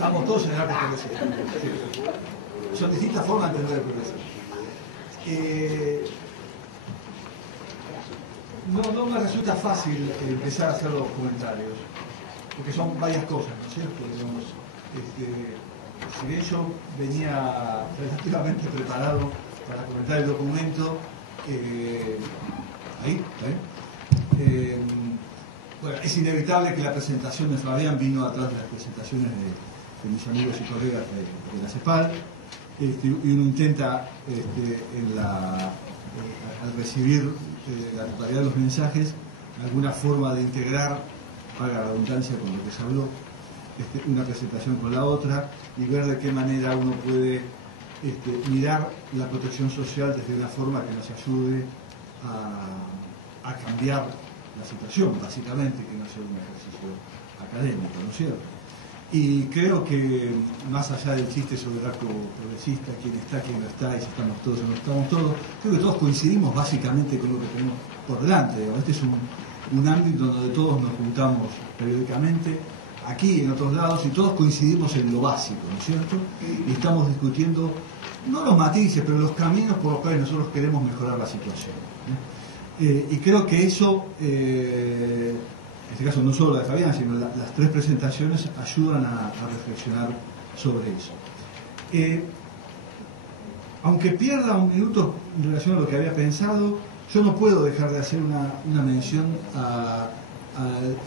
Estamos todos en el arco progresivo. Son distintas formas de entender el progreso. No me resulta fácil empezar a hacer los comentarios, porque son varias cosas, ¿no es cierto? Digamos, si bien yo venía relativamente preparado para comentar el documento, bueno, es inevitable que la presentación de Fabián vino atrás de las presentaciones de mis amigos y colegas de la CEPAL, y uno intenta, al recibir la totalidad de los mensajes, alguna forma de integrar, para la redundancia con lo que se habló, una presentación con la otra, y ver de qué manera uno puede mirar la protección social desde una forma que nos ayude a cambiar la situación, básicamente, que no sea un ejercicio académico, ¿no es cierto? Y creo que, más allá del chiste sobre el arco progresista, quién está, quién no está, y si estamos todos o no estamos todos, creo que todos coincidimos básicamente con lo que tenemos por delante. Este es un ámbito donde todos nos juntamos periódicamente, aquí y en otros lados, y todos coincidimos en lo básico, ¿no es cierto? Y estamos discutiendo, no los matices, pero los caminos por los cuales nosotros queremos mejorar la situación, ¿eh? Y creo que eso, en este caso no solo la de Fabián, sino las tres presentaciones ayudan a reflexionar sobre eso. Aunque pierda un minuto en relación a lo que había pensado, yo no puedo dejar de hacer una mención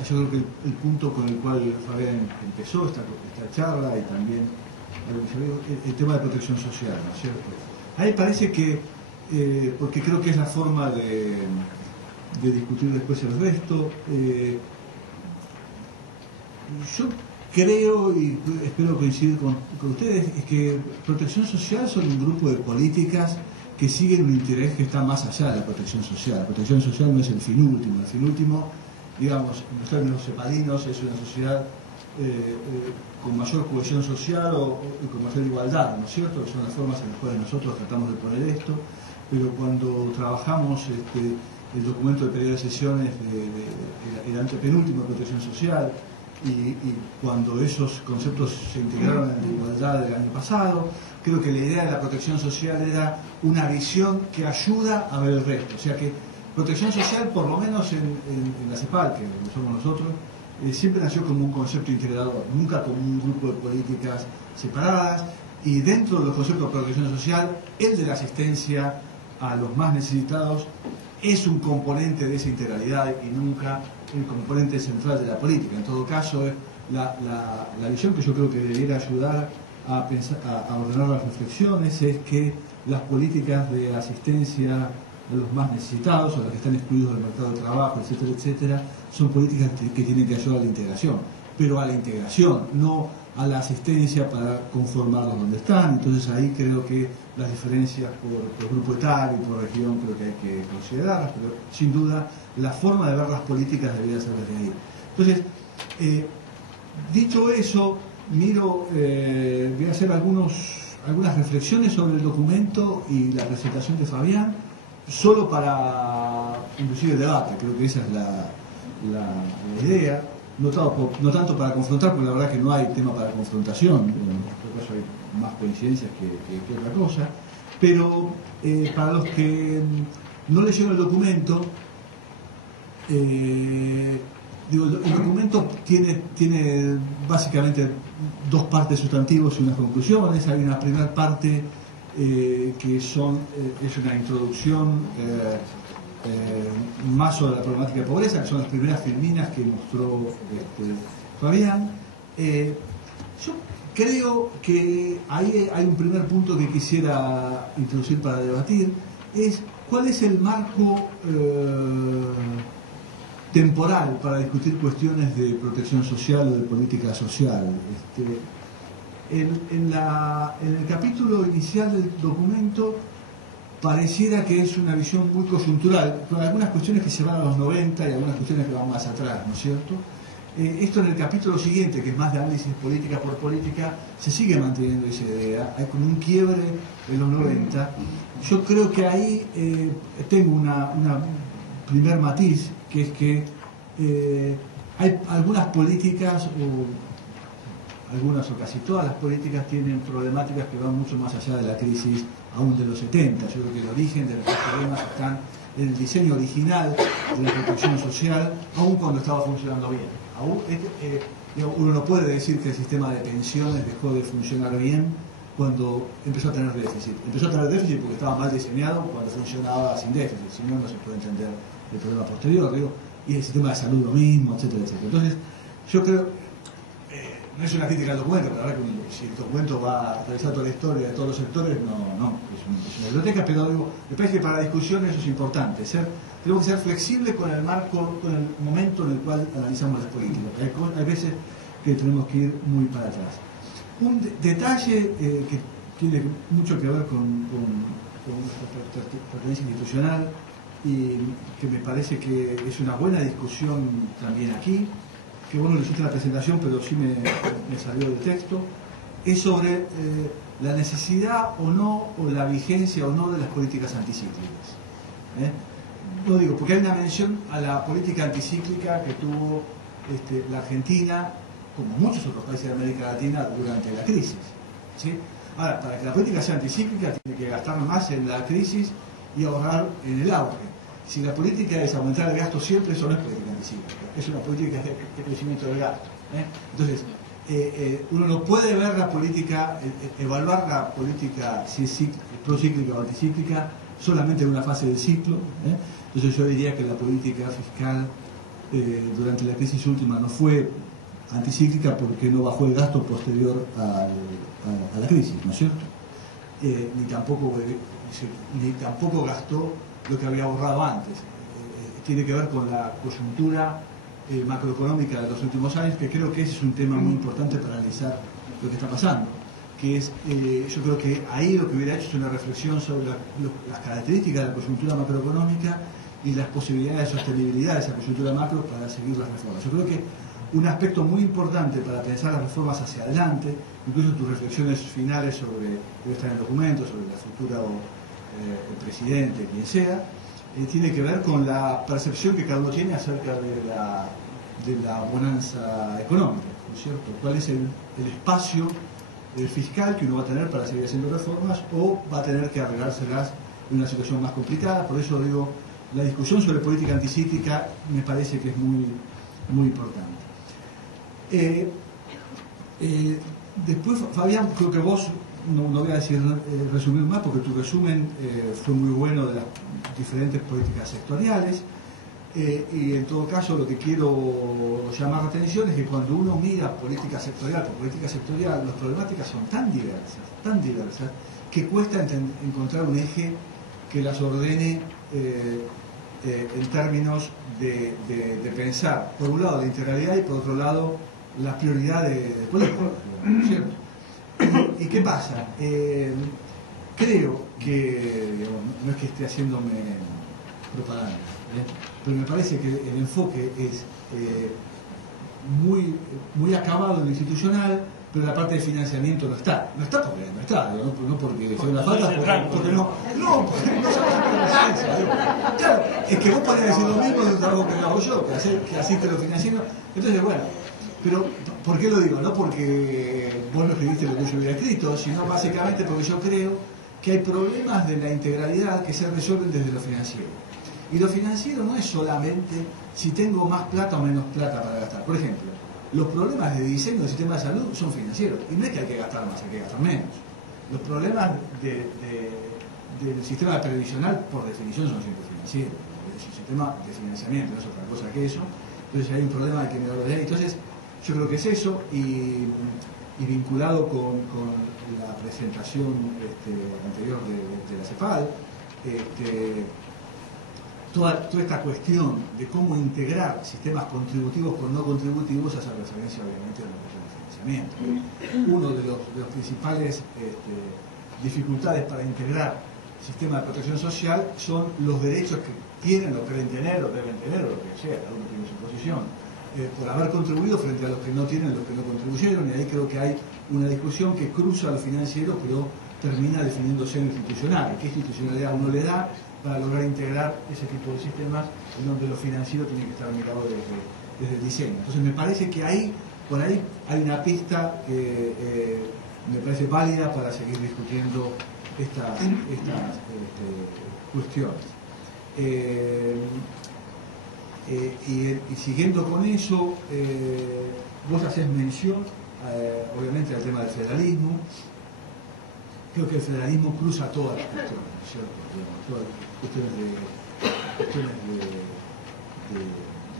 yo creo que el punto con el cual Fabián empezó esta charla, y también el tema de protección social, ¿no es cierto? A mí me parece que, porque creo que es la forma de discutir después el resto, yo creo, y espero coincidir con ustedes, es que protección social son un grupo de políticas que siguen un interés que está más allá de la protección social. La protección social no es el fin último. El fin último, digamos, en los términos cepalinos, es una sociedad con mayor cohesión social y con mayor igualdad, ¿no es cierto? Que son las formas en las cuales nosotros tratamos de poner esto, pero cuando trabajamos el documento de periodo de sesiones el antepenúltimo de protección social, y cuando esos conceptos se integraron en la igualdad del año pasado, creo que la idea de la protección social era una visión que ayuda a ver el resto. O sea que protección social, por lo menos en la CEPAL, que somos nosotros, siempre nació como un concepto integrador, nunca como un grupo de políticas separadas, y dentro de los conceptos de protección social, el de la asistencia a los más necesitados es un componente de esa integralidad y nunca el componente central de la política. En todo caso, la visión que yo creo que debería ayudar a ordenar las reflexiones es que las políticas de asistencia a los más necesitados, a los que están excluidos del mercado de trabajo, etcétera, etcétera, son políticas que tienen que ayudar a la integración, pero a la integración, no a la asistencia para conformarlos donde están. Entonces ahí creo que las diferencias por grupo etario y por región creo que hay que considerarlas, pero sin duda la forma de ver las políticas debería ser desde ahí. Entonces, dicho eso, voy a hacer algunas reflexiones sobre el documento y la presentación de Fabián, solo para inducir el debate. Creo que esa es la idea, no tanto para confrontar, porque la verdad que no hay tema para confrontación, en todo caso hay más coincidencias que otra cosa, pero para los que no leyeron el documento, el documento tiene básicamente dos partes sustantivas y unas conclusiones. Hay una primera parte que es una introducción más sobre la problemática de pobreza, que son las primeras filminas que mostró Fabián. Yo creo que ahí hay un primer punto que quisiera introducir para debatir, es cuál es el marco temporal para discutir cuestiones de protección social o de política social. En el capítulo inicial del documento pareciera que es una visión muy coyuntural, con algunas cuestiones que se van a los 90 y algunas cuestiones que van más atrás, ¿no es cierto? Esto en el capítulo siguiente, que es más de análisis política por política, se sigue manteniendo esa idea. Hay como un quiebre en los 90. Yo creo que ahí tengo una primer matiz, que es que hay algunas políticas o algunas o casi todas las políticas tienen problemáticas que van mucho más allá de la crisis aún de los 70. Yo creo que el origen de nuestros problemas están en el diseño original de la protección social, aún cuando estaba funcionando bien. Uno no puede decir que el sistema de pensiones dejó de funcionar bien cuando empezó a tener déficit. Empezó a tener déficit porque estaba mal diseñado cuando funcionaba sin déficit, si no, no se puede entender el problema posterior, digo, y el sistema de salud lo mismo, etcétera, etcétera. Entonces, yo creo, no es una crítica al documento, la verdad que si el documento va a atravesar toda la historia de todos los sectores, no, es una biblioteca, pero digo, me parece que para la discusión eso es importante, tenemos que ser flexibles con el marco, con el momento en el cual analizamos las políticas. Hay veces que tenemos que ir muy para atrás. Un detalle que tiene mucho que ver con nuestra pertenencia institucional y que me parece que es una buena discusión también aquí, que vos no lo hiciste en la presentación, pero sí me salió del texto, es sobre la necesidad o no, o la vigencia o no de las políticas anticíclicas. Lo digo porque hay una mención a la política anticíclica que tuvo la Argentina, como muchos otros países de América Latina, durante la crisis, ¿sí? Ahora, para que la política sea anticíclica, tiene que gastar más en la crisis y ahorrar en el auge. Si la política es aumentar el gasto siempre, eso no es política anticíclica, es una política de crecimiento del gasto. Entonces, uno no puede ver la política, evaluar la política si es procíclica o anticíclica solamente en una fase del ciclo. Entonces yo diría que la política fiscal durante la crisis última no fue anticíclica porque no bajó el gasto posterior a la crisis, ¿no es cierto? Ni tampoco gastó lo que había ahorrado antes. Tiene que ver con la coyuntura macroeconómica de los últimos años, que creo que ese es un tema muy importante para analizar lo que está pasando, que es, yo creo que ahí lo que hubiera hecho es una reflexión sobre las características de la coyuntura macroeconómica y las posibilidades de sostenibilidad de esa coyuntura macro para seguir las reformas. Yo creo que un aspecto muy importante para pensar las reformas hacia adelante, incluso tus reflexiones finales sobre, debe estar en el documento, sobre la futura o el presidente, quien sea, tiene que ver con la percepción que cada uno tiene acerca de la bonanza económica, ¿no es cierto? ¿Cuál es el espacio fiscal que uno va a tener para seguir haciendo reformas o va a tener que arreglárselas en una situación más complicada? Por eso digo, la discusión sobre política anticíclica me parece que es muy, muy importante. Después, Fabián, creo que vos, no voy a decir resumir más porque tu resumen fue muy bueno de las diferentes políticas sectoriales, y en todo caso lo que quiero llamar la atención es que cuando uno mira política sectorial por política sectorial, las problemáticas son tan diversas, que cuesta encontrar un eje que las ordene en términos de pensar, por un lado, la integralidad y por otro lado, la prioridad de política, ¿cierto? ¿Y qué pasa? Creo que, digamos, no es que esté haciéndome propaganda, pero me parece que el enfoque es muy acabado en lo institucional, pero la parte de financiamiento no está porque no está, no porque sea una falta, porque no claro, es que vos podés decir lo mismo de un trabajo que hago yo, que asiste lo financiero. Entonces, bueno, pero ¿por qué lo digo? No porque vos no escribiste lo que yo hubiera escrito, sino básicamente porque yo creo que hay problemas de la integralidad que se resuelven desde lo financiero. Y lo financiero no es solamente si tengo más plata o menos plata para gastar. Por ejemplo, los problemas de diseño del sistema de salud son financieros. Y no es que hay que gastar más, hay que gastar menos. Los problemas del sistema previsional, por definición, son siempre financieros. Es un sistema de financiamiento, no es otra cosa que eso. Entonces hay un problema de que mirarlo de ahí. Entonces, yo creo que es eso, y vinculado con la presentación anterior de la CEPAL, toda esta cuestión de cómo integrar sistemas contributivos con no contributivos hace referencia obviamente a la cuestión de financiamiento. Uno de los principales dificultades para integrar sistemas de protección social son los derechos que tienen o creen tener o deben tener o lo que sea, cada uno tiene su posición, por haber contribuido frente a los que no tienen, los que no contribuyeron, y ahí creo que hay una discusión que cruza lo financiero pero termina definiéndose en lo institucional, qué institucionalidad uno le da para lograr integrar ese tipo de sistemas en donde lo financiero tiene que estar mirado desde el diseño. Entonces me parece que ahí, por ahí hay una pista que me parece válida para seguir discutiendo estas cuestiones. Y siguiendo con eso, vos hacés mención, obviamente, al tema del federalismo. Creo que el federalismo cruza todas las cuestiones, ¿no es cierto? Todas las cuestiones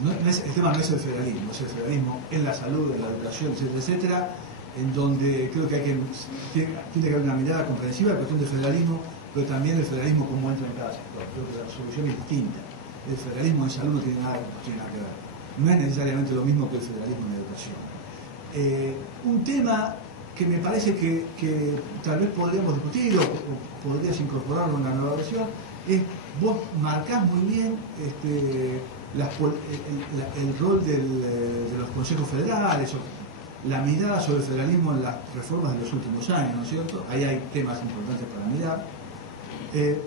el tema no es el federalismo, es el federalismo en la salud, en la educación, etcétera, etcétera, en donde creo que tiene que haber una mirada comprensiva de la cuestión del federalismo, pero también el federalismo como entra en cada sector. Creo que la solución es distinta. El federalismo en salud no tiene nada que ver. No es necesariamente lo mismo que el federalismo en educación. Un tema que me parece que tal vez podríamos discutir o podrías incorporarlo en la nueva versión, es vos marcás muy bien el rol de los consejos federales, o la mirada sobre el federalismo en las reformas de los últimos años, ¿no es cierto? Ahí hay temas importantes para mirar.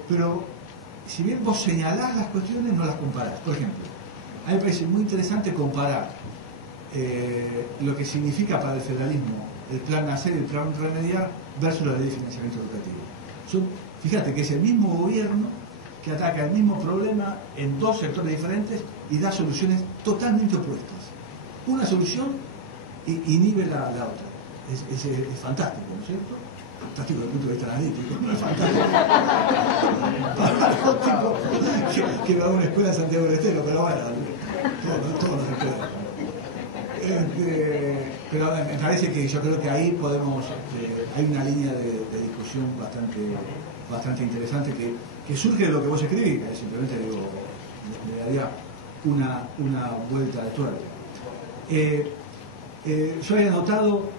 Pero si bien vos señalás las cuestiones, no las comparás. Por ejemplo, a mí me parece muy interesante comparar lo que significa para el federalismo el plan nacer y el plan remediar versus la ley de financiamiento educativo. Fíjate que es el mismo gobierno que ataca el mismo problema en dos sectores diferentes y da soluciones totalmente opuestas. Una solución inhibe la otra. Es fantástico, ¿no es cierto? Fantástico desde el punto de vista analítico, no es fantástico que va a una escuela en Santiago del Estero, pero bueno, todos los escuelas. Pero me parece que yo creo que ahí podemos, hay una línea de discusión bastante interesante que surge de lo que vos escribís, que simplemente digo, le daría una vuelta de tuerca. Yo había notado,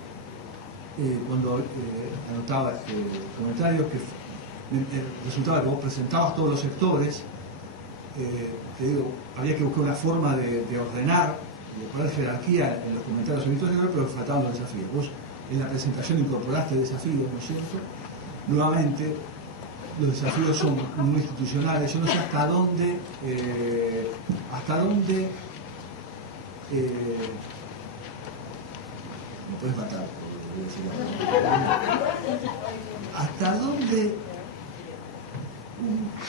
cuando anotaba comentarios, que resultaba que vos presentabas todos los sectores, te digo, había que buscar una forma de ordenar, de poner jerarquía en los comentarios sobre estos sectores, pero faltaban los desafíos. Vos en la presentación incorporaste desafíos, ¿no es cierto? Nuevamente, los desafíos son muy institucionales. Yo no sé hasta dónde me puedes matar, hasta dónde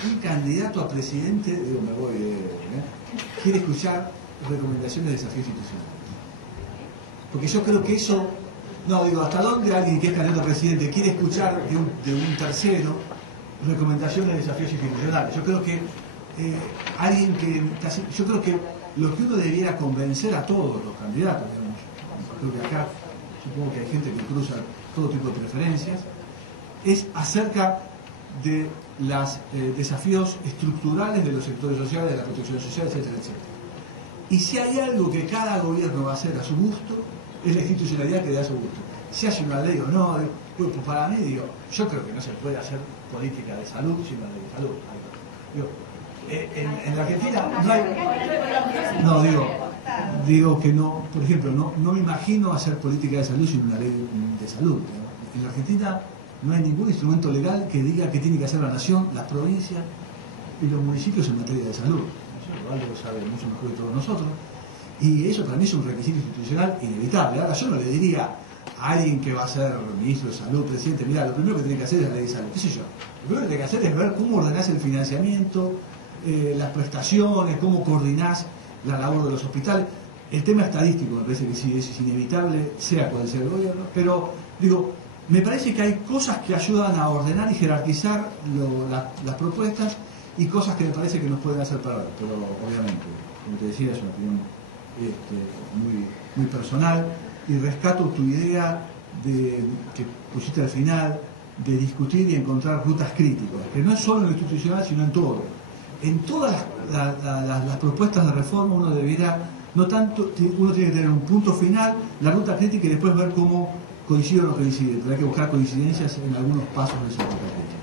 un candidato a presidente, digo, me voy, quiere escuchar recomendaciones de desafíos institucionales. Porque yo creo que eso, no, digo, hasta dónde alguien que es candidato a presidente quiere escuchar de un tercero recomendaciones de desafíos institucionales. Yo creo que yo creo que lo que uno debiera convencer a todos los candidatos, digamos, creo que acá supongo que hay gente que cruza todo tipo de preferencias, es acerca de los desafíos estructurales de los sectores sociales, de la protección social, etcétera, etcétera. Y si hay algo que cada gobierno va a hacer a su gusto, es la institucionalidad que le da a su gusto. Si hace una ley o no, pues para mí, digo, yo creo que no se puede hacer política de salud sin una ley de salud. En la Argentina no hay... No, digo que no, por ejemplo, no me imagino hacer política de salud sin una ley de salud. En la Argentina no hay ningún instrumento legal que diga qué tiene que hacer la nación, las provincias y los municipios en materia de salud. Algo lo sabe mucho mejor que todos nosotros, y eso para mí es un requisito institucional inevitable. Ahora yo no le diría a alguien que va a ser ministro de salud, presidente, mira, lo primero que tiene que hacer es la ley de salud, qué sé yo, lo primero que tiene que hacer es ver cómo ordenás el financiamiento, las prestaciones, cómo coordinás la labor de los hospitales. El tema estadístico me parece que sí es inevitable, sea cual sea el gobierno, pero digo, me parece que hay cosas que ayudan a ordenar y jerarquizar las propuestas, y cosas que me parece que nos pueden hacer parar, pero obviamente, como te decía, es una opinión muy personal, y rescato tu idea que pusiste al final, de discutir y encontrar rutas críticas, que no es solo en lo institucional, sino en todo. En todas las propuestas de reforma uno debiera, no tanto, uno tiene que tener un punto final, la ruta crítica, y después ver cómo coincide o no coincide, pero hay que buscar coincidencias en algunos pasos de esa ruta crítica.